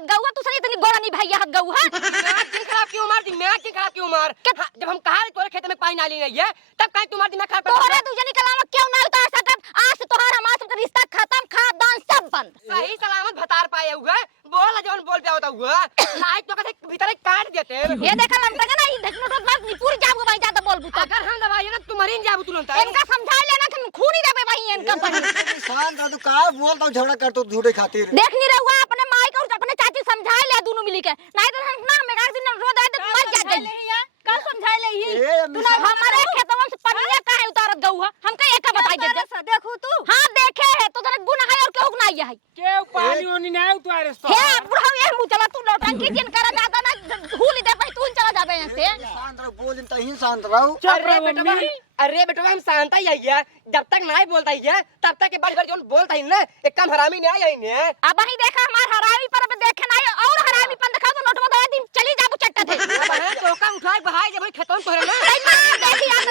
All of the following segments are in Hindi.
हद गौआ तू सही इतनी गोरा नहीं भैया हद गौआ मैं क्यों खराब क्यों मार दी मैं क्यों खराब क्यों मार जब हम कहा तोरे खेत में पानी नाली नहीं है तब कहीं तुम्हारी दिमाग खराब तोरे तुझे निकलावा क्यों ना उतार सकत आज से तोहार हमार सबका रिश्ता खत्म खानदान सब बंद सही सलामत भतार पाए हुआ बोल जवन बोल पे होता हुआ लाइट तो कसे भीतर काट देते ये देखा लमता ना ई देखनो तो बात नहीं पूरी जाबो भाई ज्यादा बोल बुता अगर हम दवाई ना तुम्हारी नहीं जाबू तुलंता इनका समझा लेना कि खून ही देबे भाई इनका शांत रह तू का बोलता हूं झगड़ा कर तो झूठे खातिर देख नहीं रहुआ अपने माई को अपने चाची समझा ले दोनों मिली के नहीं तो हम ना मेरा दिन रो दे तो मर जा गई कल समझा ले ही तू ना हमारे खेतवा से पनिया काहे उतारत गौआ हमका एक बताई दे देखू तू हां देखे है तो तने गुनाह है और केहू ना है केहू पानी ओनी ना उतारे तो हे बुढ़ा ये मुंह चला तू नौटंकी जिन करा ज्यादा ना भूल दे भाई तू चला जाबे यहां से शांत रहो बोल त ही शांत रहो अरे बेटा हम शांत ही है जब तक नहीं बोलता ही है तब तक के बड़ी बड़ी जोन बोलता ही ना एक काम हरामी नहीं आई ने अब ही देखा हमार हरामी पर अब देखे ना और हरामी पन दिखा तो नोटवा दे दिन चली जाबू चट्टा थे अब है तो का उठाई बहाई जब खत्म तोरे ना देखी आ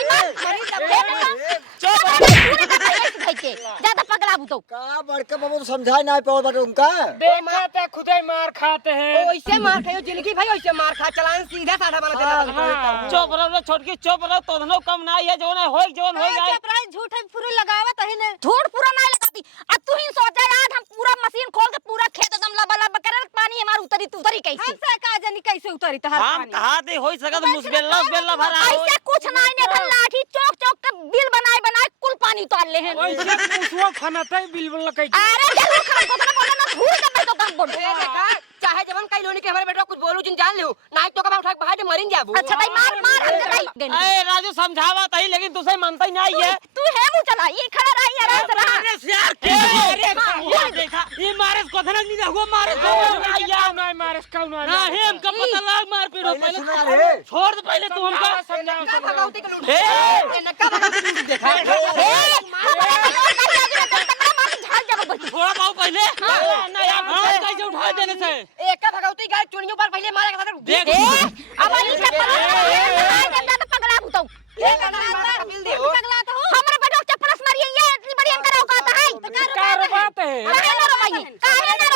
गई ज्यादा पगला बुतो का बड़के बाबू तो समझाए ना पाओ बटे उनका देखते खुदे मार खाते हैं ओइसे मार खायो जिंदगी भाई ओइसे मार खा चलान सीधा साधा बना देना चुप रहो छोटकी चुप रहो तो धनो कम ना है जो ना होई जोन होई जाए चुप रह झूठ पूरा लगावा तही ने झूठ पूरा नहीं लगाती अब तू ही सोचा आज हम पूरा मशीन खोल के पूरा खेत एकदम लबा करे पानी हमार उतरी कैसे हमसे का जानी कैसे उतरी तो हम कहा दे होई सकत मुसबेल्ला बेल्ला भरा ऐसे कुछ नहीं ने लाठी चौक चौक के बिल बनाए कुल पानी उतार ले हैं ओइसे पूछवा खनते बिलबल कई अरे जल्दी खा को ना बोलना धूल के तो काम बोल देखा चाहे जब हम कई लोनी के हमारे बेटा कुछ बोलू जिन जान लियो नाइट तो का उठा के बाहर से मरिन जाबू अच्छा भाई मार हम नहीं ए राजू समझावा तही लेकिन तुसे मानता ही नहीं है तू है मुंह चला ये खड़ा रही आराम से रहा अरे यार के अरे देखा ये मारे को धनक नहीं हुआ मारे को नहीं मारे कौन ना हम का पता लाग मार पीड़ो पहले छोड़ दे पहले तू हमका का भगवती के लूट ए नक्का भगवती लूट देखा थोड़ा पाओ पहले ना यार कैसे उठा देने से एक का भगवती गाय चुनियों पर पहले मारे का देख अब ये चप्पल तो पगला भूतो ये पगला तो हमारे बेटा चप्पल से मारिए ये इतनी बड़ी हम करो कहता है कार बात है काहे ना रो भाई हम काहे ना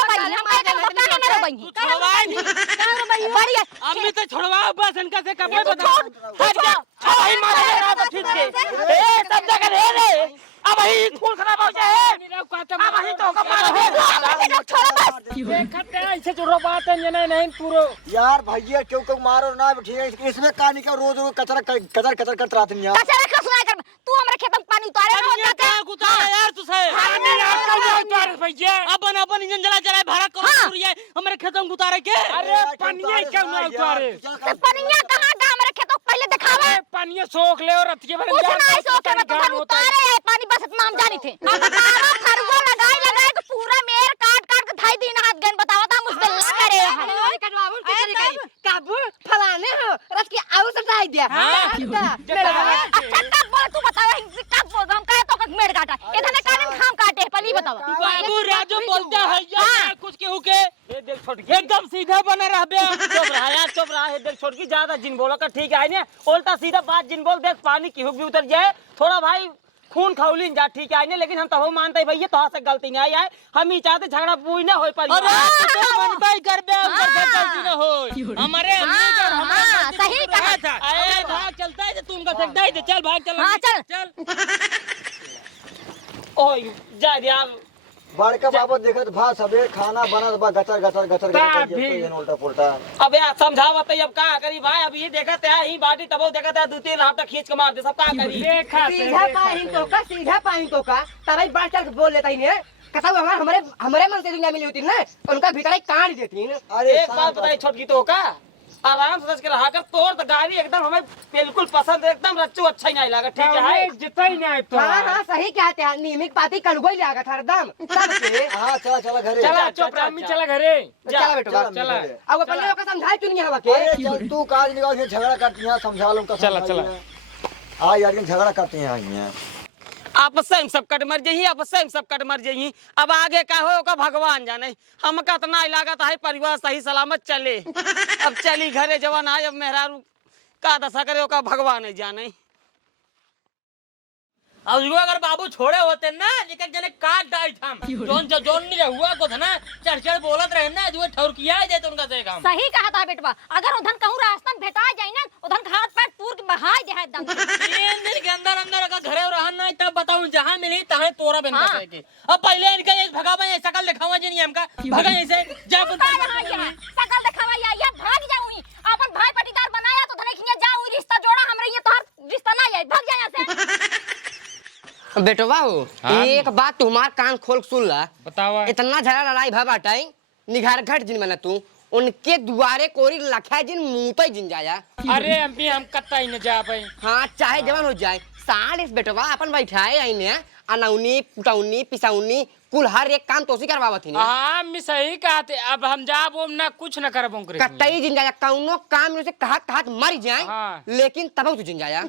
रो भाई बढ़िया अब मैं तो छोड़वा बस इनका से कपड़े बता हट जा भाई मारे ना तो ठीक है ए सब जगह रे रे अब ही खून खराब हो जाए अब ही तो का मार है छोड़ बस देखते ऐसे जो बात है नहीं पूरो यार भैया क्यों मारो ना ठीक है इसमें कहानी का रोज कचरा कचर करते रहते हैं कचरा का सुना कर तू हमारे खेत में पानी उतारे ना ये क्या उतारा यार तुसे पानी यार उतार भैया अपन अपन इंजन जला भरा करो ये हमारे खेतों में उतारे के अरे पानी क्यों ना उतारे तो पनिया कहां का हमारे खेतों पहले दिखावा पानी सोख ले और रतिये भर कुछ नहीं सोखे में तो उतारे है पानी बस इतना हम जानी थे अब बतावा खरगो लगाए तो पूरा मेर काट काट के धाई दिन हाथ गन बतावा था मुझसे ला करे हमारे कटवाबू के काबू फलाने हो रस की आउ सटाई दिया अच्छा कब बोल तू बतावा कब बोल हम कहे तो कब मेर काटा इधर काटन खाम काटे पहले बतावा बाबू राजू बोलता है यार कुछ केहू के ये देख छोटकी एकदम सीधा बना रहबे चुप रहा यार चुप रहा है देख छोटकी ज्यादा जिन बोला का ठीक है ने उल्टा सीधा बात जिन बोल देख पानी केहू भी उतर जाए थोड़ा भाई खून खौलीन जा ठीक है लेकिन हम तो मानते हैं भैया तो से गलती नहीं आई है हम ही चाहते झगड़ा पूरी ना होई पर तो मनबाई करबे उनकर गलती ना होई हमारे हां सही कहा था ए भाग चलता है तुम का सकता है चल भाग चल हां चल ओए जा यार बड़का बाबू देखत भा सबे खाना बनत बा गचर उल्टा पुल्टा अब यार समझावत अब का करी भाई अब ये देखत है ही बाटी तबो देखत है 2-3 हाथ तक खींच के मार दे सब का करी देखा सीधा पाही तो का तराई बात चल के बोल लेता ही ने कसा हमारे मन से दुनिया मिली होती ना उनका भीतर काट देती ना अरे एक बात बताई छोटकी तो का आराम से सच के रहा कर तोड़ तो गाड़ी एकदम हमें बिल्कुल पसंद एकदम रच्चू अच्छा ही नहीं लगा ठीक है जितना ही नहीं तो हाँ सही कहते हैं नियमित पाती कड़गो ही लगा था एकदम सबके हां चला घरे चला चुप रह मी चला घरे चला बेटा चला अब अपन लोग का समझाए क्यों नहीं हवा के अरे चल तू काज निकाल के झगड़ा करती है समझा लो का चला हां यार ये झगड़ा करते हैं यहाँ आपस से सब कट मर जाही आपस से सब कट मर जाही अब आगे का हो का भगवान जाने हम का इतना लागत है परिवार सही सलामत चले अब चली घरे जवान आए अब मेहरारू का दशा करे का भगवान है जाने अब जो अगर बाबू छोड़े होते ना एक जने काट डाल हम जोन नहीं हुआ को था ना चढ़ बोलत रहे ना जो ठौर किया है तो उनका से काम सही कहा था बेटवा अगर उधन कहूं रास्ता में भेटा जाए ना उधन हाथ पैर पूर के बहा दे है एकदम 3 दिन के अंदर अंदर अगर घरे रहन ना तब बताऊं जहां मिली तहां तोरा बन के अब पहले इनका एक भगावा है शकल दिखावा जी नहीं हमका भगा ऐसे जा सकल दिखावा या भाग जाऊंगी अपन भाई पटीदार बनाया तो धने खिया जाऊं रिश्ता जोड़ा हमरे ये तोहर रिश्ता ना आए भाग जा यहां से बेटवा हो एक बात तुम्हार कान खोल सुन ला बतावा इतना झगड़ा लड़ाई भा बाटाई निघार घट जिन में तू उनके दुआरे कोरी लखा जिन मुंह पे जिन जाया अरे अम्मी हम कत्ता ही न जा पाए हाँ चाहे जवान हो जाए साढ़े बेटवा अपन बैठाए आईने अनौनी पुटौनी पिसौनी कुल हर एक काम तोसी करवावत ही हाँ अम्मी सही कहते अब हम जाबो ना कुछ न करबो करे कतई जिन जाया कौनो काम से कहत मर जाए हाँ। लेकिन तब तू जिन जाया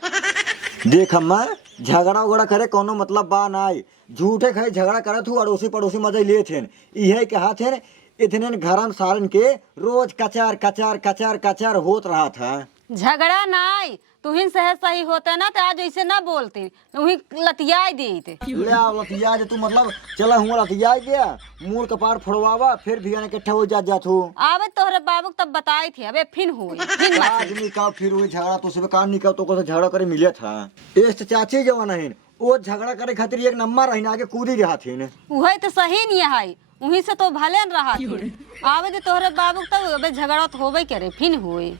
देख अम्मा झगड़ा उगड़ा करे कोनो मतलब बा नाई झूठे खाई झगड़ा करत हूँ अड़ोसी पड़ोसी मजे लिए थे इहे कहा थे इतने घरन सारन के रोज कचार कचार कचार कचार होत रहा था झगड़ा नहीं तुहिन सहज सही होते ना तो आज ऐसे ना बोलती तुही लतिया देते ले आओ लतिया जे तू मतलब चला हुआ लतिया गया मूल कपार फोड़वावा फिर भी आने इकट्ठा हो जा तू आवे तोहरे बाबू तब बताई थी अबे फिर हुई फिर आदमी का फिर हुई झगड़ा तो सुबह काम नहीं कर तो झगड़ा करे मिले था इस चाची जवान है वो झगड़ा करे खातिर एक नंबर रही आगे कूदी रहा थी वही तो सही नहीं है वहीं से तो भले न रहा थी आवे दे तोहरे बाबू तब अबे झगड़ा तो होबे करे फिर हुई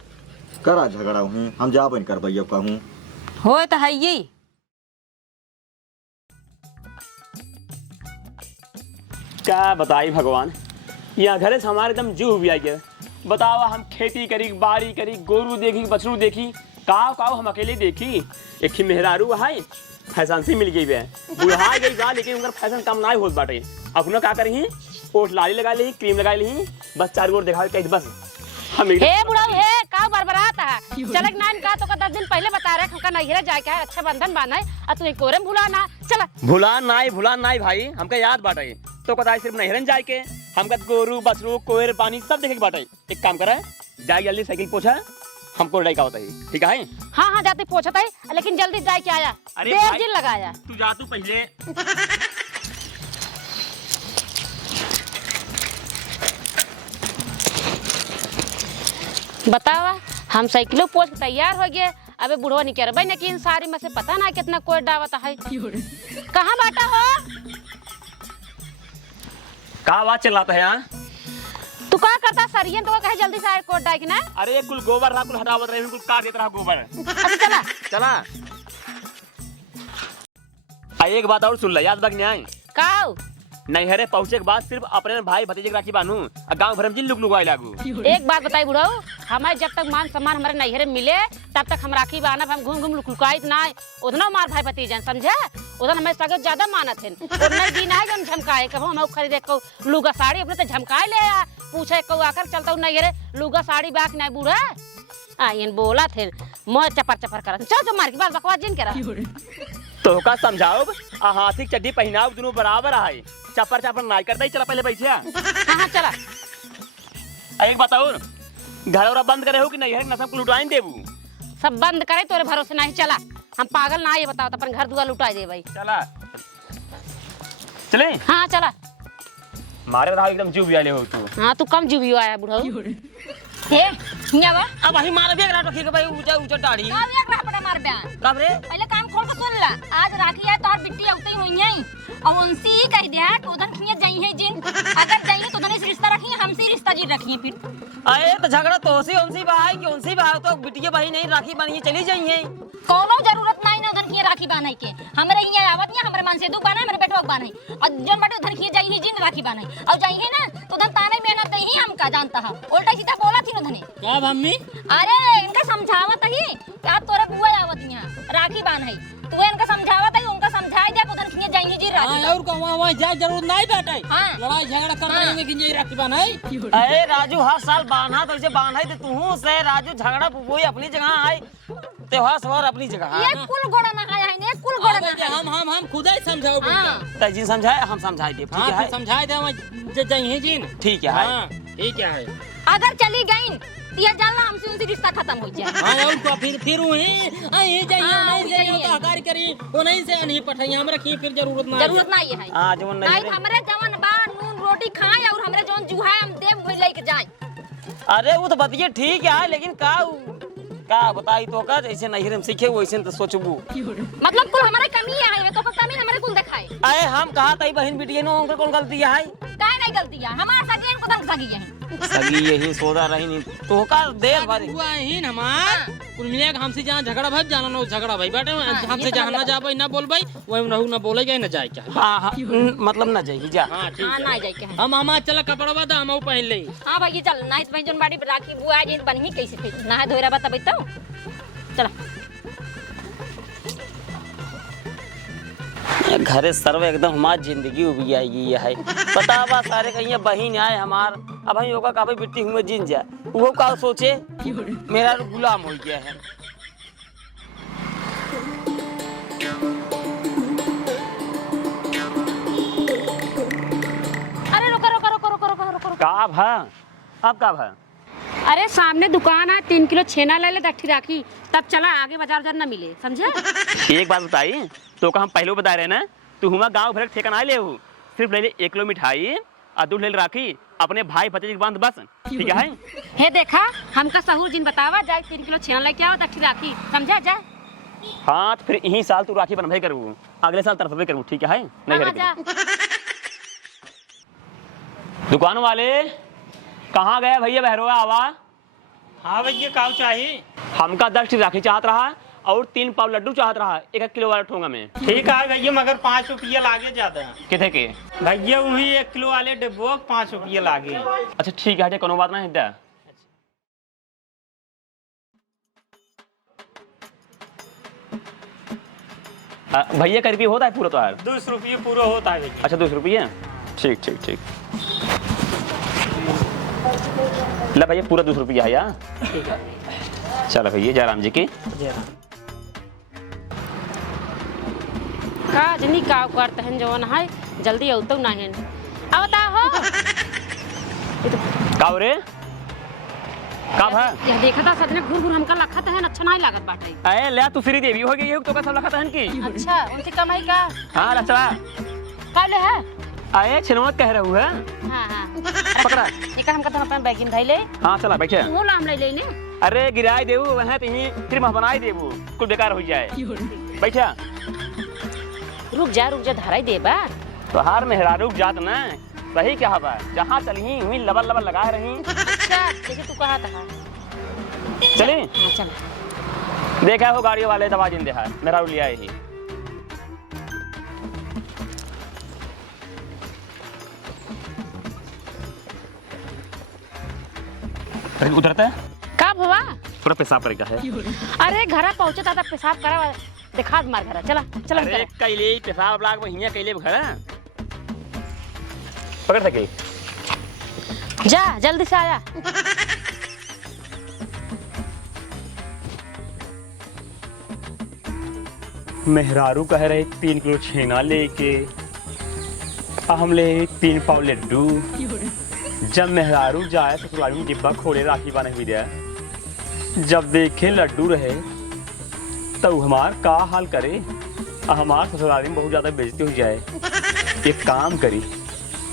करा झगड़ा हूँ हम जा बन कर भैया कहूँ होए तो है यही क्या बताई भगवान यहाँ घरे से हमारे एकदम जीव भी आ गया बतावा हम खेती करी बाड़ी करी गोरू देखी बछरू देखी काव काव हम अकेले देखी एक मेहरारू है फैशन सी मिल गई है बुढ़ा गई बा लेकिन उनका फैशन कम ना होत बाटे अपना का करी ओठ लाली लगा ली क्रीम लगा ली बस चारों ओर दिखा के बस हम हे बुढ़ा हे का बरबरात है चलक नान का तो 10 दिन पहले बता रहे हमका नहिरा जाए का अच्छा बंधन बांधा है और तू कोरे भूला ना चला भुला नाई भाई हमका याद बाटे तो कदा सिर्फ नहरन जाए के हमका गोरू बछरू कोयर पानी सब देखे के बाटे एक काम करा जाए जल्दी साइकिल पोछा हमको लड़ाई का होता है ठीक है हाँ हाँ जाते पहुंचता है लेकिन जल्दी जाए के आया अरे 10 दिन लगाया तू जा तू पहले बतावा हम साइकिलों पोछ के तैयार हो गए अबे बुढ़वा नहीं कह रहे कि इन सारी में से पता ना कितना कोई डावता है कहाँ बाटा हो का बात चलाता है यहाँ तू क्या करता सरियन तो कहे जल्दी से कोट डाल के ना अरे कुल गोबर रहा कुल हटावत रहे कुल काट देता रहा गोबर अच्छा चला चला एक बात और सुन ला याद बाग न्याय काऊ नैहरे पहुंचे के बाद सिर्फ अपने भाई भतीजे के राखी बांधू और गांव भर में जिन लुक आए लागू एक बात बताई बुढ़ाऊ हमारे जब तक मान सम्मान हमारे नैहरे मिले तब तक हम राखी बांधब हम घूम घूम लुकाइत ना उतना मार भाई भतीजा समझे उधर हमें सगत ज्यादा मानत है उतना दिन है जब झमकाए कहो हम खरीदे को लुगा साड़ी अपने तो झमकाए ले पूछे को आकर चलता हूँ नैहरे लुगा साड़ी बाक नहीं बूढ़ा आयन बोला थे मैं चपर चपर कर चल तो मार की बात बकवास जिन करा तो का समझाओ हाथी चड्डी पहनाओ दोनों बराबर है चपर चपर नाई करता ही चला पहले बैठे हाँ चला एक बताओ घर और बंद करे हो कि नहीं है नशा को लुटाई देबू सब बंद करे तोरे भरोसे नहीं चला हम पागल ना ये बताओ अपन घर दुआ लुटा दे भाई चला चले हाँ चला मारे रहा एकदम जीव भी आले हो तू हाँ तू कम जुबियो आया बुढ़ाऊ हे हिया बा अब ही मार बेग रात रखी के भाई ऊंचा ऊंचा दाढ़ी का एक रहा पड़ा मार बयान कब रे पहले काम खोल के सुन ला आज राखी है तोहर बिट्टी औते ही होई है और उनसे ही कह दिया कि उधर खिया जाई है जिन अगर जाई तो उधर से रिश्ता रखी हमसे रिश्ता जी रखी फिर अरे तो झगड़ा तो सी उनसी भाई कि उनसी भाई तो बिटिया भाई नहीं राखी बनी चली जाइए कोनो जरूरत नहीं ना उधर खिया राखी बांधे के हमरे हिया आवत नहीं हमरे मन से दू बांधे मेरे बेटवा बांधे और जन बाटे उधर खिया जाई है जिन राखी बांधे और जाई है ना तो उधर ताने मेहनत नहीं हम का जानता है उल्टा सीधा बोला थी उधर क्या मम्मी अरे इनका समझावत ही कि आप तोरे बुआ आवत यहाँ राखी बांधे तू इनका समझावत है उनका समझाई दे उधर खिया जाई है जी राखी और को वहां जाए जरूर नहीं बैठे हाँ। लड़ाई झगड़ा कर रहे में गिंजे राखी बनाई अरे राजू हर साल बांधा तो ऐसे बांधा है तू से राजू झगड़ा वही अपनी जगह आई त्योहार सवार अपनी जगह ये कुल गोड़ा ना आया है ने कुल गोड़ा ना हम खुद ही समझाओ हाँ। तो जिन समझाए हम समझाए दे ठीक है समझाए दे जाइए जिन ठीक है ठीक है अगर चली गई ये जानला हमसे उनसे रिश्ता खत्म हो जाए। हां और को फिर वही नहीं जाइए तो हकार करी वो नहीं से नहीं पठाई हम रखी फिर जरूरत नहीं है। हां जवन नहीं हमरे जवन बा नून रोटी खाए और हमरे जवन जुहा हम देव वही लेके जाए। अरे वो तो बतिए ठीक है लेकिन का बताई तो का जैसे नहीं हम सीखे वैसे तो सोचबू मतलब कुल हमारे कमी है तो कमी हमारे कुल दिखाए। अरे हम कहा तई बहन बिटिया नो उनका कौन गलती है काहे नहीं गलती है हमार सगी को दम सगी है सगी यही सोदा रही नहीं तो का देर बारी हुआ ही न हमार कुल मिले हमसे जहां झगड़ा भाई जाना ना झगड़ा भाई बाटे हमसे जहां ना जाबई ना बोलबई वही रहू ना बोले जाए ना जाए क्या। हां मतलब ना जाएगी जा। हां ठीक हां है ना जाए के हम हमार चल कपड़वा दा हम पहन ले। हां भाई चल नाइस भाई जोन बाड़ी राखी बुआ जी बनही कैसे थे नहा धोरा बताबई तो चल घरे सर्व एकदम हमार जिंदगी उबी आएगी ये है बतावा सारे कहीं बहन आए हमार अब हम योगा काफी बिट्टी हुए जिन जाए वो का सोचे मेरा गुलाम हो गया है। अरे रुको का भा अब का भा अरे सामने दुकान है 3 किलो छेना ले ले दट्ठी राखी तब चला आगे बाजार ना मिले समझे। एक बात बताई तो का हम पहले बता रहे ना तू हुआ गांव भर ठेका ना ले सिर्फ ले 1 किलो मिठाई और 2 ले राखी अपने भाई भतीजे के बांध बस ठीक है। हे देखा हमका सहूर जिन बतावा जाए 3 किलो छेना लेके आओ दट्ठी राखी समझा जा। हाँ तो फिर यही साल तू राखी बनवाई करू अगले साल तरफे करू ठीक है नहीं जा। दुकान वाले कहाँ गया भैया बहरोगा आवा। हाँ भैया काव चाहिए हमका 10 राखी चाहत रहा और 3 पाव लड्डू चाहत रहा 1 किलो वाला ठोंगा में। ठीक है भैया मगर 5 रुपया लागे ज्यादा कितने के भैया वही 1 किलो वाले डिब्बो 5 रुपया लागे। अच्छा ठीक है कोनो बात नहीं है। भैया का रुपये होता है पूरा तो यार 200 रुपये पूरा होता है भैया। अच्छा 200 रुपये ठीक ठीक ठीक ला भैया पूरा 200 रुपया है यार चलो भैया जयराम जी की का जनी का करते हैं जवन है जल्दी औतो ना है आवता हो काव रे काव है यह देखा था सदने घूर घूर हमका लखत है अच्छा नहीं लागत बाटे। अरे ले तू फ्री देवी हो गई है तो का सब लखत है की। अच्छा उनसे कमाई का हां अच्छा काले है आए छिनवत कह रहा है। हां हां पकड़ा एक हमका तो अपन बैग में धइ ले। हां चला बैठे वो लाम ले लेने अरे गिराई देबू वहां तो ही फिर मह बनाई देबू कुल बेकार हो जाए बैठा रुक जा धराई देबा तो हार मेहरा रुक जात ना वही क्या हवा जहाँ चलही हुई लबल लबल लगा रही। अच्छा जैसे तू कहा था चली हां चल देखा हो गाड़ी वाले दवा जिंदे है मेरा लिया ही उतरता है का भवा पूरा पेशाब करेगा है। अरे घर पहुंचे था पेशाब करा दिखा मार घर चला चला अरे कैले पेशाब लाग वहीं कैले घर पकड़ सके जा जल्दी से आया। मेहरारू कह रहे 3 किलो छेना लेके हम ले 3 पाव लड्डू जब मेहरारू जाए ससुराल में डिब्बा खोले राखी बने हुई दे जब देखे लड्डू रहे तो हमार का हाल करे हमार ससुराल में बहुत ज्यादा बेइज्जती हो जाए। एक काम करी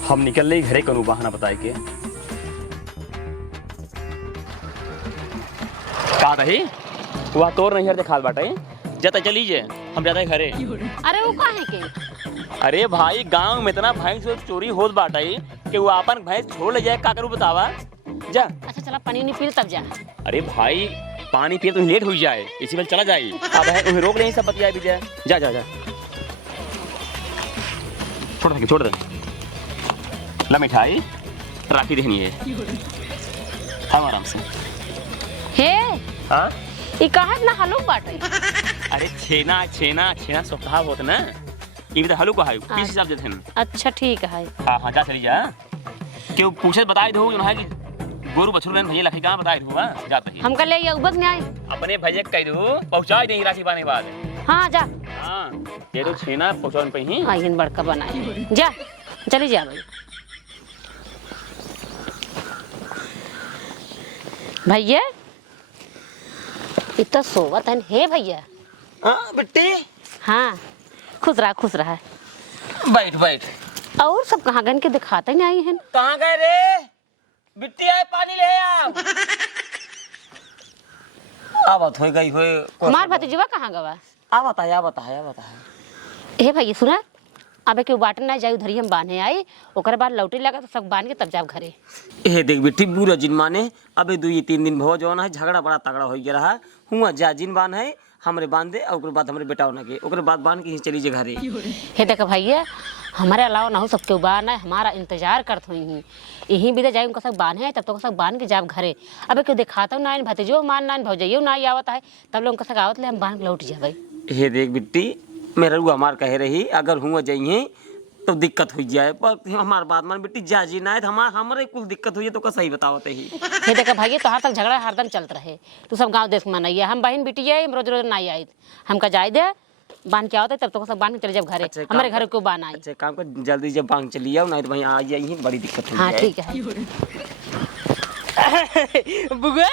हम निकल ले घरे कनु बहाना बताए के का रही वह तोर नहीं देखा बाटे जता चली जे हम जाते घरे। अरे वो काहे के अरे भाई गांव में इतना भैंस चोरी होत बाटे कि वो अपन भैंस छोड़ ले जाए का करू बतावा जा। अच्छा चला पानी नहीं पी तब जा। अरे भाई पानी पिए तो लेट हो जाए इसी वक्त चला जाए अब है उन्हें रोक ले सब बतिया भी जाए जा जा जा छोड़ दे ला मिठाई राखी देनी है हम आराम से। हे हाँ ये कहा ना हलू बाटे अरे छेना छेना छेना स्वभाव होता ना ये भी तो हलू को है किस हिसाब से थे। अच्छा ठीक है हाँ हाँ जा चली जा क्यों पूछे बताए दो है कि गोरू बछरू रहन भैया लखी कहाँ बताए दो हां जाते ही हमका ले ये उबक नहीं अपने भैया कह दो पहुंचा देंगे राशि पाने बाद। हाँ जा हाँ ये तो छेना पहुंचाने पे ही आइन बड़का बनाए जा चली जा भाई। भैया इतना सोवत है भैया। हाँ बिट्टी हाँ खुश रहा। बैठ बैठ। और सब कहाँ गन के दिखाते नहीं आई हैं। कहाँ गए रे? बिट्टी आए पानी ले आओ। आवत हो गई हो। हमार भतीजवा कहाँ गवा? आवत है। हे भैया सुना, अबे क्यों बाटन ना जाए उधर ही हम बांधे आई, ओकर बाद लौटे लगा तो सब बांध के तब जाब घरे। ए देख बिट्टी बुरा जिन माने अबे 2-3 दिन भो जौन है झगड़ा बड़ा तगड़ा हो गया रहा हुआ जा जिन बांध है हमरे बांध दे और ओकर बाद हमरे बेटा होना के ओकर बाद बांध के ही चली जे घरे। हे देख भैया हमारे अलावा ना हो सब क्यों बांध है, हमारा इंतजार करत हुई यहीं भी जाए उनका सब बांधे है तब तो सब बांध के जाब घरे। अबे क्यों दिखाता हूँ ना भतीजो मान ना भौजइयो ना आवत है तब लोग सब आवत ले हम बांध के लौट जाबे। हे देख बिट्टी मेरा रुआ हमार कहे रही अगर हुआ जाइए तो दिक्कत हो जाए पर हमार बात मान बिट्टी जा जी ना है हमारे कुल दिक्कत हुई है तो का सही बतावत ही। हे देखा भैया तोहार तक झगड़ा हरदम चलत रहे, तू सब गांव देश में मनैया हम बहन बिटी है रोज रोज नहीं आई हमका जाए दे बांध के आवते तब तो सब बांध के चले जब घरे। अच्छा, हमारे घर को बांध आई। अच्छा काम कर जल्दी जब बांध चली आओ नहीं तो भाई आ जाइए बड़ी दिक्कत हो हाँ जाए। ठीक है। बुआ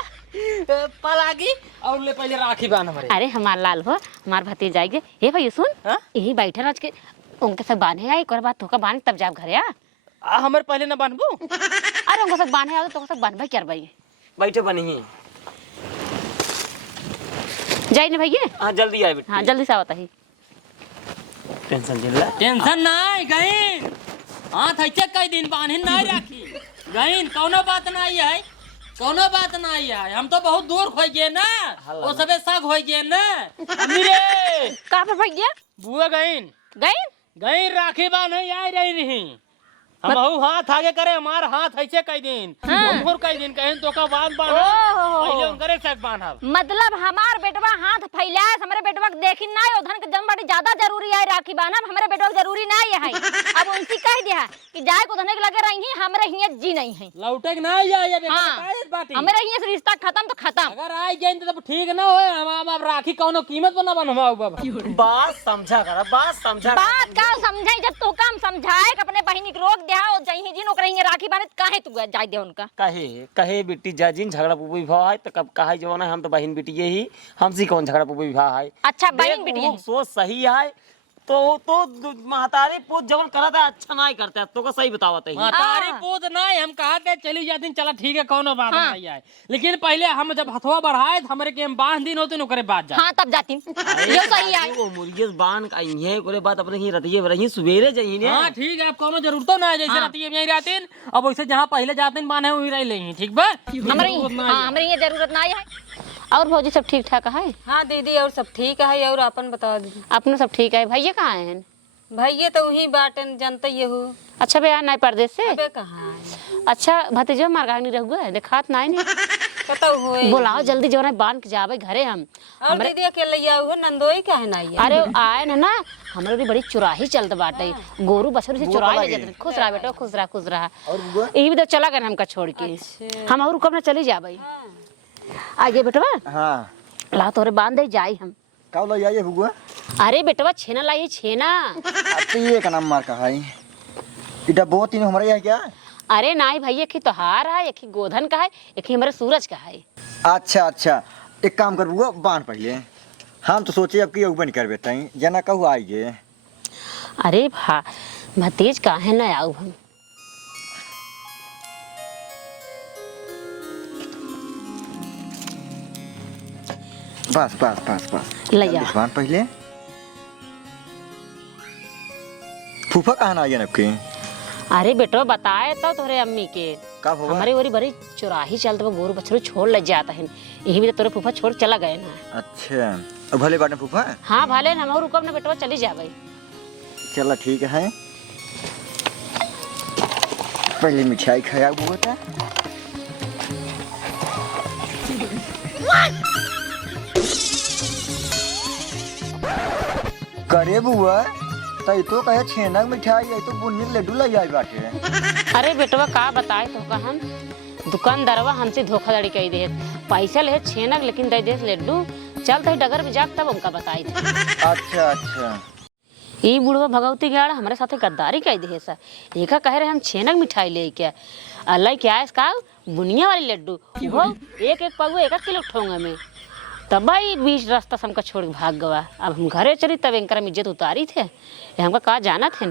पलागी और ले पहले राखी बांध हमारे। अरे हमार लाल हो हमार भतीज जाएंगे। हे भैया सुन हाँ? यही बैठे आज के उनके सब बांधे आई एक बार थोका बांध तब जाब घरे। हमारे पहले ना बांधबू। अरे उनको सब बांधे आओ तो सब बांधबे कर भाई बैठे बनी ही। जाई ना भैया। हाँ जल्दी आए बिट्टी। हाँ जल्दी से आवता ही। टेंशन जिल्ला टेंशन नहीं गई हाथ ऐसे कई दिन बांधे नहीं राखी गई कोनो बात नहीं है कोनो बात नहीं है। हम तो बहुत दूर हो गए ना वो सबे साग हो गए ना। अमीरे कहाँ पर भैया बुआ गई गई राखी बांधे आई रही हम हाथ आगे करे हमार हाथ ऐसे कई दिन और कई दिन कहें तो का बांध पहले उनकरे साथ बांधब। मतलब हमार बेटवा हाथ फैलाए हमारे बेटवा के देखी ना ओधन के जम बड़ी ज्यादा जरूरी है राखी बांधब हमारे बेटवा के जरूरी नहीं है। अब उनसे कह दिया कि जाए को धने के लगे रही हमारे हियां जी नहीं है लौटे के नहीं जाए हमारे हियां से रिश्ता खत्म तो खत्म। अगर आई गए तो ठीक ना हो हम अब राखी कोनो कीमत पर ना बनवाओ बाबा। बात समझा कर बात का समझाई जब तो काम समझाए कि अपने बहिनी के रोक दिया और जही जी नौकरी हियां राखी बांधे काहे तू जाए दे उनका कहे बिट्टी जा जिन झगड़ा पुपी भाव है तो कब कहा जवाना हम तो बहन बिटिया ही हमसे कौन झगड़ा पुपी भाव है। अच्छा बहन बिटिया सोच सही है तो महतारी पूत जवन करत है अच्छा नहीं करते तो का सही बतावत है। महतारी पूत नहीं हम कहा थे चली जाती चला ठीक है कोनो बात नहीं है लेकिन पहले हम जब हथवा बढ़ाए हमारे के हम बांध दिन होते नौकरे बात जा। हाँ तब जाती ये सही है वो मुर्गियस बांध आई है ओकरे बाद अपने ही रतिये रही सवेरे जाई ने। हां ठीक है अब कोनो जरूरत ना है जैसे रतिये में रहते अब वैसे जहां पहले जाते बांधे वहीं रह लेंगे ठीक बा हमारे ये जरूरत नहीं है। और भौजी सब ठीक ठाक है? हाँ दीदी और सब ठीक है और अपन बताओ दीदी। अपने सब ठीक है। भैया कहाँ हैं? भैया तो वही बाटन जानते ये हो। अच्छा भैया नहीं परदेश से? अबे कहाँ है? अच्छा भतीजो मारगानी रहुआ है देखात नहीं पता हो बुलाओ जल्दी जो है बांध के जावे घरे हम। और दीदी अकेले आओ नंदोई काहे नहीं है? अरे आए ना हमारे भी बड़ी चुराही चलत बाटे गोरू बछरू से चुराई ले जाते। खुश रहा बेटा खुश रहा यही भी तो चला गए हमका छोड़ के हम और कब ना चली जाबे। आगे बेटवा हाँ ला तोरे बांध दे जाई हम। कब लो आइए बुआ? अरे बेटवा छेना लाइए छेना। तो ये का नाम मार का है इटा बहुत तीन हमारे यहाँ क्या? अरे नहीं भैया एक ही तोहार है एक ही गोधन का है एक ही हमारे सूरज का है। अच्छा एक काम कर बुआ बांध पहले हम तो सोचे अब कि बन कर बेटा जना कहू आइए। अरे भतीज काहे ना आऊ हम। बस लैया बांध पहले। फूफा कहाँ ना आइए नबके? अरे बेटो बताए तो तोरे अम्मी के कब होगा? हमारे वरी बड़ी चुराही चलते वो गोरू बछरू छोड़ लग जाता है यही भी तो तोरे फूफा छोड़ चला गए ना। अच्छा अब भले बाटे फूफा। हाँ भले हम और रुकब ना बेटवा चली जावे। चला ठीक है पहले मिठाई खाया बुआ था। करे बुआ तई तो कहे छेना मिठाई है तो बुन्नी लड्डू ले जाए बाटे। अरे बेटवा का बताए तो का हम दुकानदारवा हमसे धोखाधड़ी कही दे पैसा ले छेनक लेकिन दे दे लड्डू चल तो डगर में जाग तब उनका बताई थे। अच्छा ई बुढ़वा भगवती गाड़ हमारे साथे गद्दारी कह दे सा। एका कहे रहे हम छेनक मिठाई ले क्या अल्लाह क्या है इसका बुनिया वाली लड्डू वो एक एक पगुआ 1 किलो ठोंगा में। तब भाई बीच रास्ता से हमका छोड़ के भाग गवा। अब हम घरे चली तब इनकर इज्जत उतारी थे। ये हमका कहा जाना थे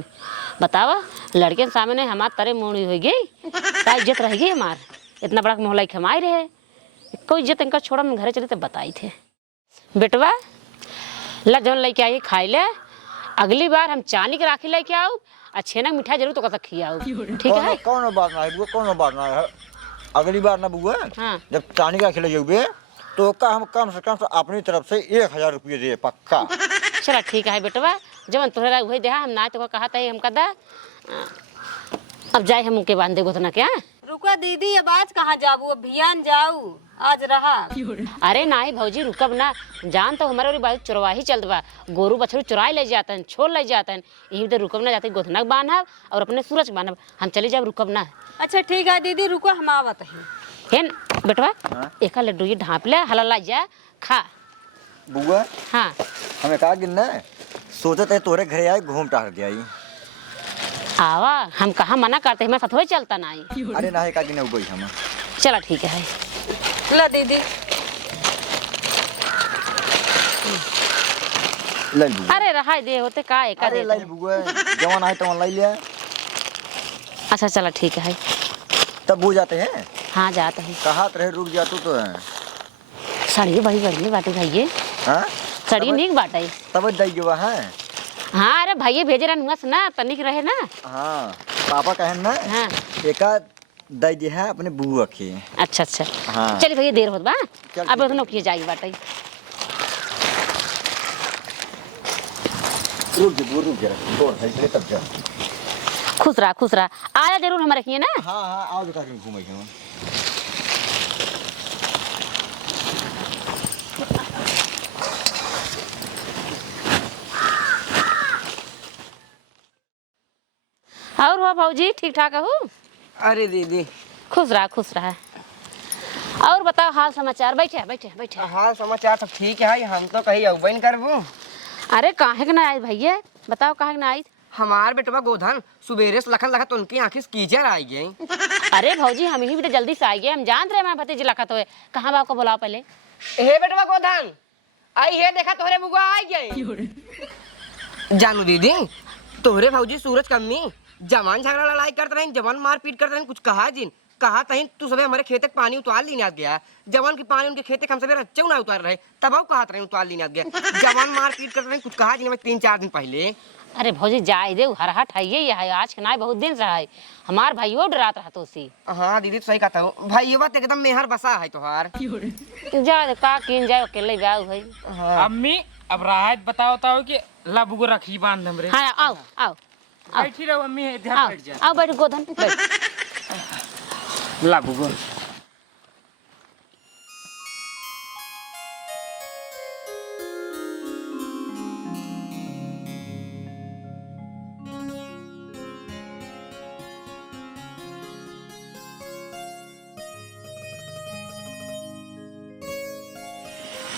बतावा लड़के के सामने हमार तरे मोड़ी हो गई का इज्जत रह गई हमार। इतना बड़ा मोहल्ला खमाई रहे कोई इज्जत इनका छोड़ा हम घरे चले तब बताई थे। बेटवा ला जौन लेके आई खाई ले अगली बार हम चांदी के राखी लेके आओ और छेना मिठाई जरूर तो कसा खियाओ ठीक है। कौन बात ना है बुआ कौन बात ना है। अगली बार ना बुआ हाँ। जब चांदी का खिले जाओगे तो का हम कम से कम अपनी तरफ से 1000 रुपये दे पक्का। चला ठीक है बेटवा जब तुहरा वही देहा हम ना तो कहा था हम कदा अब जाए हम उनके बांधे गो तो ना क्या। रुका दीदी अब आज कहाँ जाबू अब भियान जाऊ आज रहा। अरे नाही भौजी रुकब ना जान तो हमारे और बाजू चुरवा ही चलत बा गोरू बछरू चुराई ले जाते हैं छोड़ ले जाते हैं यही तो रुकब ना जाते गोधनक बांधब और अपने सूरज बांधब हम चले जाब रुकब ना। अच्छा ठीक है दीदी रुको हम आवत हैं। हेन बेटवा एक लड्डू ये ढाँप ले हला ला जा खा बुआ। हाँ हमें कहा कि ना सोचते है तोरे घरे आए घूम टहल के आई। आवा हम कहाँ मना करते हमें साथ चलता ना आई। अरे ना का दिन गई हम। चला ठीक है ला दीदी ले बुआ। अरे रहा दे होते का एक अरे ले बुआ जवान आए तो ले लिया। अच्छा चला ठीक है तब वो जाते हैं। हाँ जाते हैं कहा रहे रुक जा तू तो है। सड़ी बड़ी बढ़िया बाटे भाई हाँ सड़ी निक बाटे तब दई गवा है। हाँ अरे भाई भेजे रहा ना तनिक रहे ना। हाँ पापा कहन ना हाँ एका दई दे है अपने बुआ के। अच्छा अच्छा हाँ। चलिए भैया देर होत बा चल अब उतना किए जाएगी बाटे। रुक जा दौड़ है तब जा। खुश रहा आया जरूर हमारे रखिए ना। हाँ हाँ आओ बेटा घूमे और हुआ भाजी ठीक ठाक हो। अरे दीदी खुश रहा और बताओ हाल समाचार। बैठे हाल समाचार सब ठीक है हम तो कहीं अवैन करबू। अरे काहे के ना आई भैया बताओ काहे के ना आई। हमार बेटवा गोधन सुबेरे से लखन लखत उनकी आंखी से कीचड़ आई गई। अरे भौजी हम ही भी जल्दी से आ गए हम जान रहे हमारे भतीजे लखत हुए कहाँ बाप को बुलाओ पहले। हे बेटवा गोधन आई है देखा तोहरे बुआ आई गई। जानू दीदी तोहरे भौजी सूरज कम्मी जवान झगड़ा लड़ाई करते रहे जवान मार पीट करते रहे कुछ कहा जिन कहा तही तू सबे हमारे खेत पानी उतार ली आ गया। जवान की पानी उनके खेत हम सबे रच्चे ना उतार रहे तब कहा रहे उतार ली आ गया। जवान मार पीट करते रहे कुछ कहा जिन 3-4 दिन पहले। अरे भौजी जाए दे हरहट है ये है आज के ना बहुत दिन से है हमार भाइयों डरात रहा तो सी। हाँ दीदी तो सही कहता हूँ भाई ये बात एकदम मेहर बसा है तोहार। जा का किन जाए अकेले जाओ भाई। अम्मी अब राहत बताओ कि लाबू को रखी बांध हमरे। हाँ आओ बैठी रहो अम्मी इधर बैठ जा। आओ बैठ गोधन बैठ। लाबू को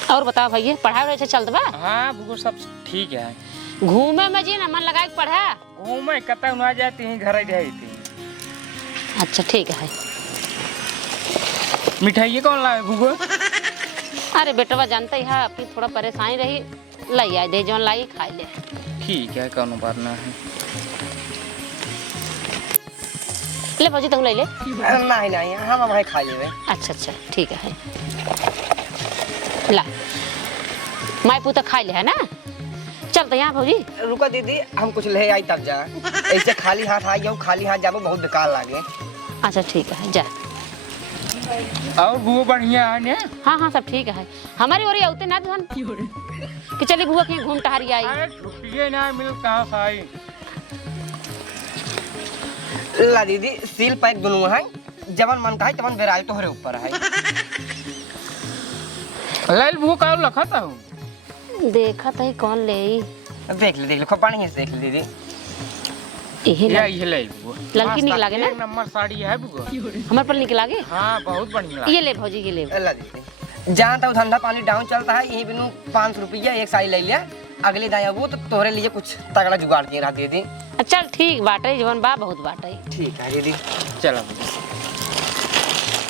और बताओ भैया पढ़ाई वैसे चलत बा। हाँ बुगो सब ठीक है। घूमे में जी ना मन लगा के पढ़ा। घूमे कतौ ना जाती हैं घर रही थी। अच्छा ठीक है। मिठाई कौन लाए बुगो। अरे बेटवा जानते ही है अपनी थोड़ा परेशानी रही लाई आए दे जौन लाई खाई ले। ठीक है कौन बात ना है। ले भौजी तुम ले ले। नहीं हम भाई खा लेवे। अच्छा ठीक है ला माई पुता खाई ले है ना। चलते यहाँ भौजी। रुको दीदी हम कुछ ले आई तब जा ऐसे खाली हाथ आई जाऊँ खाली हाथ जाबो बहुत बेकार लागे। अच्छा ठीक है जा। और बुआ बढ़िया है ने। हाँ सब ठीक है हमारी ओर आते ना धन कि चली बुआ के घूम टहरी आई। अरे छुट्टी ना मिल कहाँ से आई। ला दीदी सील पैक दोनों है जवन मन का है तवन बेराई तोहरे ऊपर है। लाल बुआ का लखा था हूँ। देखा था कौन ले देख ले खूब बढ़िया से देख ले दीदी। ये लाल बुआ लड़की निक लागे ना। एक नंबर साड़ी है बुआ। हमारे पर निक लागे। हाँ बहुत बढ़िया लागे। ये ले भौजी ये ले। ला दीदी जहाँ तक धंधा पानी डाउन चलता है यही बिनु 500 रुपया एक साड़ी ले लिया अगले दाई वो तो तोहरे लिए कुछ तगड़ा जुगाड़ के रहा दीदी। चल ठीक बाटे जवन बा बहुत बाटे। ठीक है दीदी। चलो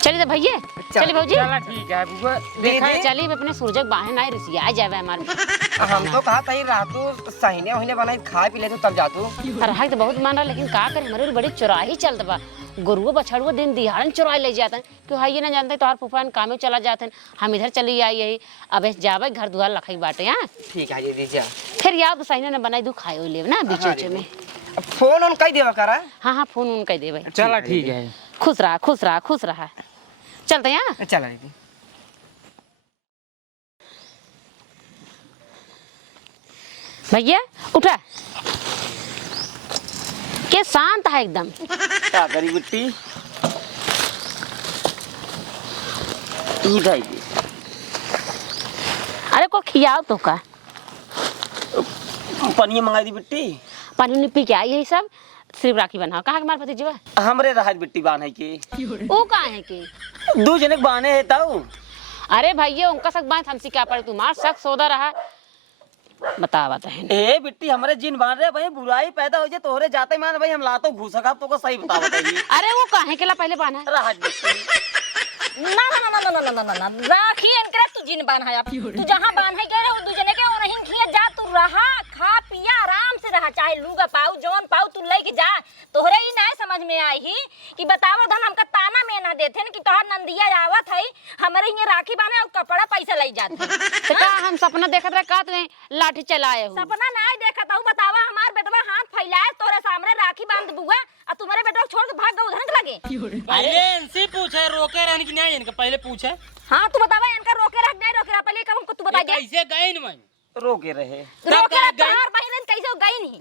चलिए तो भैया चलिए भौजी चला ठीक है बुआ देखा दीदी चलिए अपने सूरजक बाहर ना रिसिया जावे हमारे हम तो कहा था रातू सहीने वहीने बनाई खा पी ले तब जातू। रहा तो बहुत मान रहा लेकिन का करे हमारे बड़ी चुराही चलत बा गुरुओं बछड़ुआ दिन दिहाड़न चुराई ले जाते हैं क्यों हाई ना जानते तोहार फूफान कामे चला जाते हैं हम इधर चली आई यही अब जावे घर दुआर लखाई बाटे यहाँ ठीक है दीदी जा फिर याद सहीने ने बनाई दू खाए ले ना बीच बीच में फोन उन कई देवा करा। हाँ फोन उन कह दे चला ठीक है खुश रहा खुश रहा खुश रहा चलते यहाँ चला दीदी। भैया उठा के शांत है एकदम क्या करी बिट्टी उठाइए अरे को खियाओ तो का पनिया मंगाई दी बिट्टी पानी उनी पी के आई यही सब सिर्फ राखी बनाओ कहाँ के मार पति जीवा हमरे राहत बिट्टी बान है के वो कहाँ है कि दो जनक बाने है ताऊ। अरे भैया उनका सक बात हमसे क्या पड़े तुम्हार शक सौदा रहा बता है ए बिट्टी हमारे जिन बान रहे भाई बुराई पैदा हो जाए तोहरे जाते मान भाई हम लातो घुसका तो को सही बता बताइए। अरे वो कहाँ के ला पहले बाना राहत बिट्टी ना ना ना ना ना ना ना ना राखी इनकरा तू जिन बान है तू जहां बान है गए वो दूजने के और नहीं खिया जा तू रहा खा पिया आराम से रहा चाहे लूगा पाऊ जौन पाऊ तू लेके जा तोहरे ही ना समझ में आई ही कि बताओ धन हमका ताना में ना देथे न कि तोहर नंदिया आवत है हमरे हिया राखी बाने और कपड़ा पैसा ले जाते तो का हम सपना देखत रहे का तो लाठी चलाए हो सपना ना देखत हूं बतावा हमार बेटवा हाथ फैलाए तोरे सामने राखी बांध बुआ और तुम्हारे बेटवा छोड़ के भाग गए उधर लगे पहले इनसे पूछे रोके रहने की नहीं इनका पहले पूछे हां तू बतावा इनका रोके रख नहीं रोके रख पहले कब हमको तू बता दे कैसे गए न मैं रोके रहे रोके रख तोहार बहन कैसे गई नहीं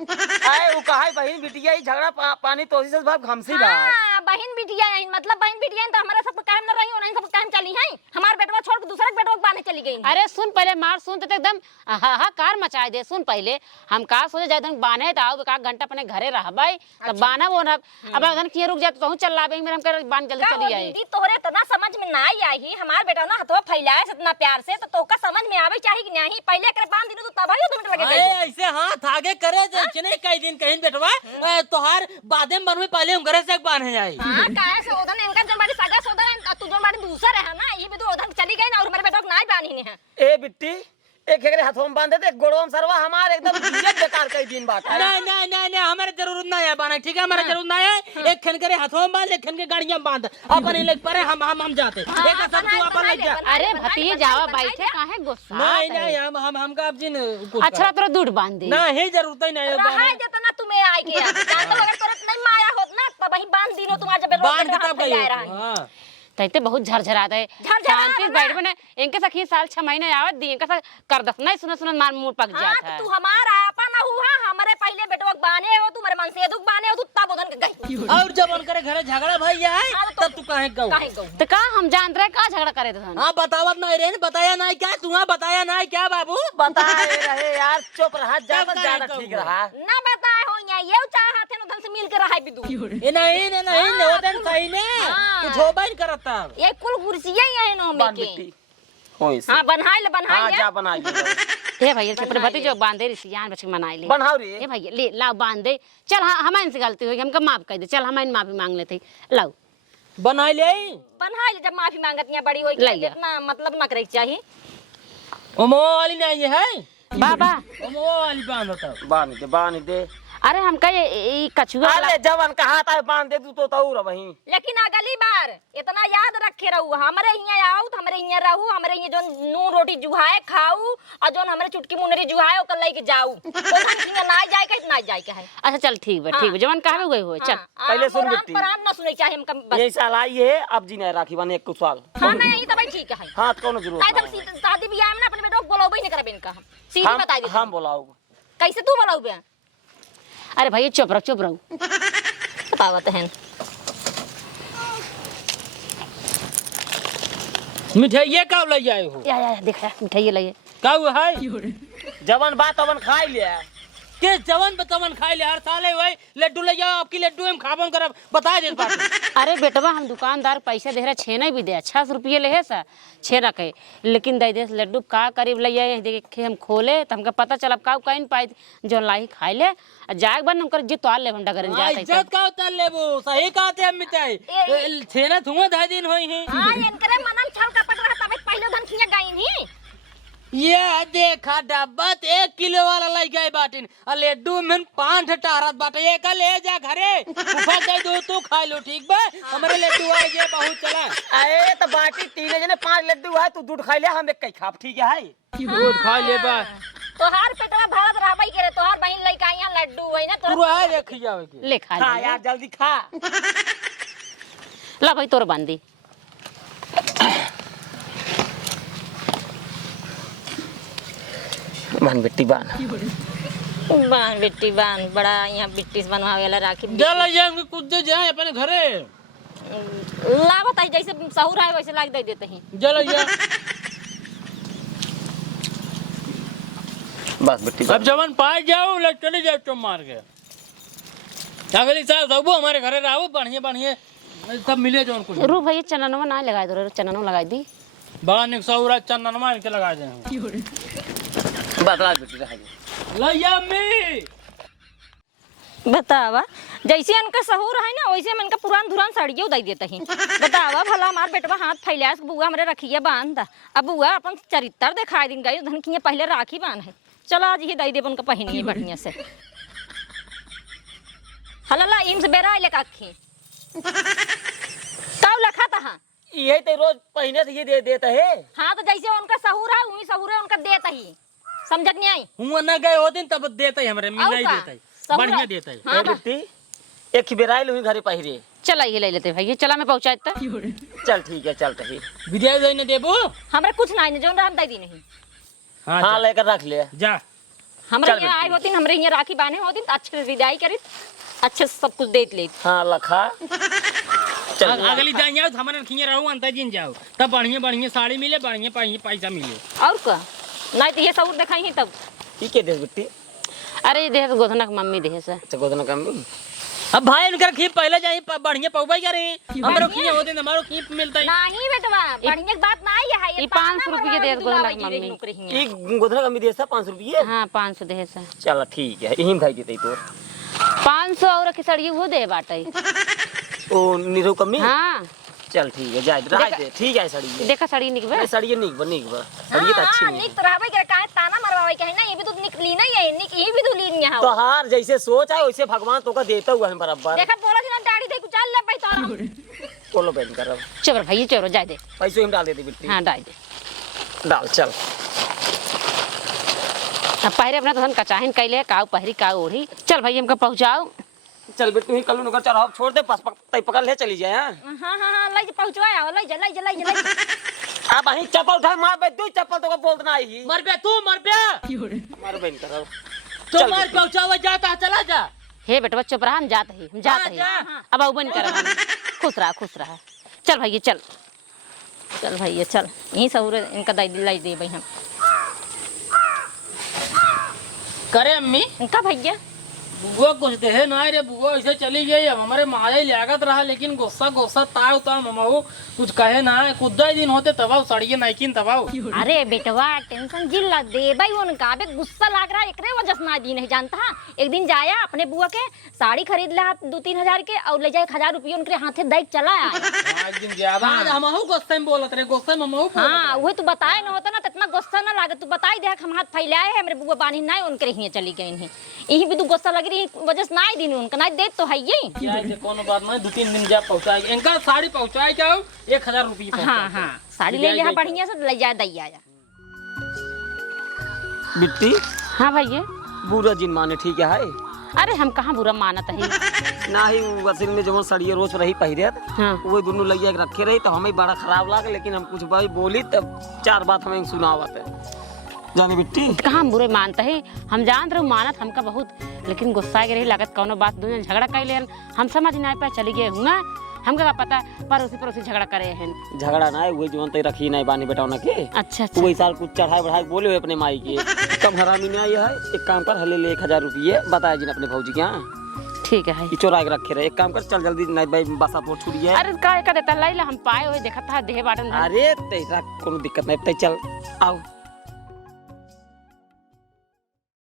आए वो कहा बहन बिटिया ही झगड़ा पानी तोसी से भाग हमसे बात हां बहन बिटिया है मतलब बहन बिटिया है तो हमारा सब कायम न रही और नहीं सब कायम चली है हमार बेटवा छोड़ के दूसरा बेटवा के बाने चली गई अरे सुन पहले मार सुन तो एकदम हाहाकार मचाए दे सुन पहले हम का सोचे जाए बाने तो आओ का घंटा अपने घरे रह भाई तब बाना वो ना अब उधर किए रुक जाते तो चल लाबे मेरे हम कर बान जल्दी चली आई दीदी तोहरे इतना समझ में ना आई हमार बेटा ना हथवा फैलाए से इतना प्यार से तो तोका समझ में आवे चाहिए कि नहीं पहले कर बांध दिनो तो तब ही 2 मिनट लगे ऐसे हाथ आगे करे जने कई दिन कहीं बेटवा तोहार बादे मन में पहले हम घरे से बान है आई हां काहे से ओदन इनका जन बाड़ी सगा सोदन तू जन बाड़ी दूसरा है ना ये भी तो ओदन चली गई ना और मेरे बेटा को ना बानी है ए बिट्टी एक एकरे हाथों में बांध देते गोड़ों में सरवा हमारे एकदम इज्जत बेकार कई दिन बात है। नहीं नहीं नहीं नहीं हमारे जरूरत नहीं है बाना ठीक है हमारे जरूरत नहीं है एक खन करे हाथों में बांध एक खन के गाड़ियां बांध अपन ही लग पड़े हम जाते एक सब तू अपन लग जा। अरे भतीजे जावा बैठे काहे गुस्सा नहीं नहीं हम का अब जिन अच्छा तोरा दूध बांध दे नहीं जरूरत ही नहीं है रहा जितना तुम्हें आई के जान तो अगर तोरे नहीं माया होत ना तब ही बांध दिनो तुम आज बांध के तब गई हां तैते बहुत झरझराता है शांति से बैठ बने इनके सखी साल 6 महीने आवत दी इनके साथ कर दस नहीं सुन सुन मार मुंह पक जाता है तू हमारा अपन हुआ हमारे पहले बेटवा बाने हो तुम्हारे मन से दुख बाने हो तू तब उधर गई और जब उनके घरे झगड़ा भई है तब तू काहे गऊ तो का हम जान रहे का झगड़ा करे थे हां बतावत नहीं रे बताया नहीं क्या तू बताया नहीं क्या बाबू बताए रहे यार चुप रहा ज्यादा ठीक रहा ना बताए हो ये चाहते न उधर से मिल के रहा बिदू ए नहीं ओदन सही ने तू झोबाइन करता ये कुल कुर्सियां ही है नो में के होई हां बनाई ले हां जा बना ले ए भैया छपरे भतीजे बांधे रिसियान बच्चे मनाई ले बनाओ रे ए भैया ले लाओ बांध दे चल हां हमारे से गलती हुई हमका माफ कर दे चल हमारी माफी मांग लेते लाओ बनाई ले बनाई ले जब माफी मांगत बड़ी होई ले लिया। इतना मतलब न करे चाहिए ओमो वाली नहीं है बाबा ओमो वाली बांध दे अरे हमका ये कछुआ वाला अरे जवन का हाथ है बांध दे तू तो तौर वही लेकिन अगली बार इतना याद रखे रहू हमरे यहाँ आओ हमरे यहाँ रहू हमरे यहाँ जो नून रोटी जुहाए खाऊ और जो हमरे चुटकी मुनरी जुहाए ओकर लेके जाऊ तो हम ना जाए के ना जाए के है अच्छा चल ठीक है ठीक है जवन कहवे गई हो चल पहले सुन बेटी प्राण ना सुने चाहिए हमका बस ये साल आई है अब जी नहीं राखी बने एक साल हां ना यही तो भाई ठीक है हां कौन जरूरत काहे हम शादी ब्याह में अपने बेटो को बोलाबे नहीं करबे इनका हम सीधी बता दे हम बोलाओ कैसे तू बोलाऊ बे अरे भैया चुप रहो बतावत है मिठाई का ले जाए हो या देख मिठाई लाइए का है जवन बात तवन खाई ले के जवन बतवन खाए ले हर साल है वही लड्डू ले जाओ आपकी लड्डू हम खाबम करब बता दे बात। अरे बेटवा हम दुकानदार पैसे दे रहे छेना भी दे 600 रुपये ले है सा छेना के लेकिन दे दे लड्डू का करीब ले जाए देखे हम खोले तो हमका पता चला का कहीं पाए जो लाई खाए ले जाग बन हम कर जी तो ले हम डगरन जाते इज्जत का उतर लेबो सही कहते हम मिताई छेना थुआ 10 दिन होई है। हां इनकरे मनन छल कपट रहा तबे पहले धन खिया गई नहीं। ये देखा डब्बा 1 किलो वाला लाई गए बाटिन और लड्डू में 5 टारत बाटे एक ले जा घरे फूफा दे दो तू खा लो ठीक बा हमारे लड्डू आ गए बहुत चला। अरे तो बाटी 3 जने 5 लड्डू है तू दूध खा ले हम एक कई खाब ठीक है दूध खा ले बा तोहार पेटवा भरत रहबई करे तोहार बहन लइका यहाँ लड्डू है ना तू आ रखी जावे के ले खा खा ले यार जल्दी खा। ला भाई तोर बांधी बन बेटी बान बान बिट्टी बान बड़ा यहाँ बिट्टी से बनवावे वाला राखी चल जाएंगे कुछ जाए अपने घरे लागत है जैसे सहूर है वैसे लाग दे देते हैं। चल जा बस बेटी अब जवन पाए जाओ ले चले जाओ तुम मार के अगली साल सब हमारे घरे रहो बढ़िया बढ़िया सब मिले जो उनको रू भैया चननवा ना लगा दो चननवा लगा दी बड़ा निक सौरा चंदन मार के लगा दे बदला बेटी रह लैया अम्मी बतावा जैसे इनका सहूर है ना वैसे हम इनका पुरान धुरान साड़ियों दे देते हैं। बतावा भला हमार बेटवा हाथ फैला बुआ हमारे रखिए बांध अब बुआ अपन चरित्र दिखाई दिन गई धन की पहले राखी बांध है चलो आज ही दे दे उनका पहनिए बढ़िया से हला इम से बेरा ले काखी तब लखा था ये तो रोज पहले से ये दे देता है। हाँ तो जैसे उनका सहूर है वही सहूर है उनका देता ही समझत नहीं आई हुआ ना गए हो दिन तब देता है हमारे मिल नहीं का? देता है सहूर बढ़िया है। देता है हाँ बेटी एक बेराइल हुई घरे पहिरे चला ये ले लेते भैया चला मैं पहुंचा चल ठीक है चल तही विद्या देने देबो हमारे कुछ नहीं जो हम दे दी नहीं हाँ लेकर रख ले जा हमारे चल यहाँ आई होती हमारे यहाँ राखी बांधे होती तो अच्छे से विदाई करी अच्छे से सब कुछ दे ले। हाँ लखा चल अगली दिन जाओ हमारे खिए रहो अंतर दिन जाओ तब बढ़िया बढ़िया साड़ी मिले बढ़िया पैसा मिले और का नहीं तो ये सहूर दिखाई ही तब ठीक है देख बेटी अरे देह गोधना की मम्मी देह से अच्छा गोदना काम अब भाई इनकर खीप पहले जाए बढ़िया पौबाई करे हमारे खिए होते हमारो खीप मिलता है नहीं बेटवा बढ़िया बात नहीं है ये 500 रुपये दे गोधना की मम्मी ये गोदना काम दे 500 रुपये। हाँ 500 देह से चल ठीक है यही भाई देते तो 500 और खिसड़ी वो दे बाटे ओ निरो कमी हाँ चल ठीक है जाए रह दे ठीक है सड़ी ये देखा सड़ी निकबे सड़ी निक सड़ी तो अच्छी नहीं निक तो रहबे करे काहे ताना मरवावे के है ना ये भी तो निकली नहीं है निक ये भी तो लीन यहाँ तो हार जैसे सोच है वैसे भगवान तो का देता हुआ है बराबर देखा बोला कि ना दाढ़ी दे कुछ चल ले भाई तोरा बोलो बहन कर चोर भैया चोर जाए दे पैसे हम डाल देते बेटी हाँ डाल दे डाल चल अब पहरे अपना तो कचाहिन कैले काऊ पहरी काऊ ओढ़ी चल भैया हमको पहुँचाओ चल बेटी ही कल नगर चढ़ाओ छोड़ दे बस पकड़ ले चली जाए हां ले पहुंचवाया ले जा अब वहीं चप्पल उठा मार बे दो चप्पल तो का बोलना ही मर बे तू मर बे मार बहन कर तो मार पहुंचावा जाता चला जा हे बेटवा चुप रहा हम जाते ही अब आओ बन कर खुश रहा चल भैया चल भैया चल यहीं सहूर इनका लाई दे भाई हम करे अम्मी इनका भैया बुआ कुछ दे ना रे बुआ ऐसे चली गई अब हमारे माया लागत रहा लेकिन गुस्सा ताव ममाऊ कुछ कहे ना कुछ दिन होते तबाव सड़िए नाइकिन तबाव अरे बेटवा टेंशन जिल्ला दे भाई उनका बे गुस्सा लाग रहा एकरे वजह से ना दी नहीं जानता एक दिन जाया अपने बुआ के साड़ी खरीद ला 2-3 हजार के और ले जाए 1000 रुपये उनके हाथे दे चला आया एक दिन ज्यादा हमहू गुस्से में बोलत रे गुस्से में हमहू हां वो तू बताए ना होता ना तो इतना गुस्सा ना लागे तू बताई दे हम हाथ फैलाए है मेरे बुआ बानी नहीं उनके ही चली गई नहीं यही भी तू गुस्सा लग रही वजह से नहीं दिन उनका नहीं दे तो है ये कोनो बात नहीं 2-3 दिन जा पहुंचाएगी इनका साड़ी पहुंचाए क्या 1000 रुपये हाँ साड़ी ले लिया बढ़िया से ले जा दैया बिट्टी हाँ भैया बुरा जिन माने ठीक है अरे हम कहाँ बुरा मानत है ना ही असल में जब सड़िए रोज रही पहिरे हाँ वो दोनों लगिया के रखे रही तो हमें बड़ा खराब लगा लेकिन हम कुछ भाई बोली तब 4 बात हमें सुनावत है जानी बिट्टी कहाँ हम बुरे मानते हैं हम जान रहे मानत हमका बहुत लेकिन गुस्सा के रही लागत कोनो बात दुनिया झगड़ा कर ले हम समझ नहीं पाए चली गए हूँ हमका का पता पड़ोसी पड़ोसी झगड़ा करे हैं। झगड़ा ना है वही जीवन तय रखी नहीं बानी बेटा के अच्छा तू वही साल कुछ चढ़ाई बढ़ाई बोले हुए अपने माई के कम हरामी नहीं आई है। एक काम कर हले ले 1000 रुपये बताया जी अपने भौजी के यहाँ ठीक है। चोरा के रखे रहे। एक काम कर चल जल्दी नहीं भाई बसा पोट छुड़ी है। अरे का देता लाई ला हम पाए हुए देखा था देह बाटन। अरे तेरा कोनो दिक्कत नहीं चल आओ।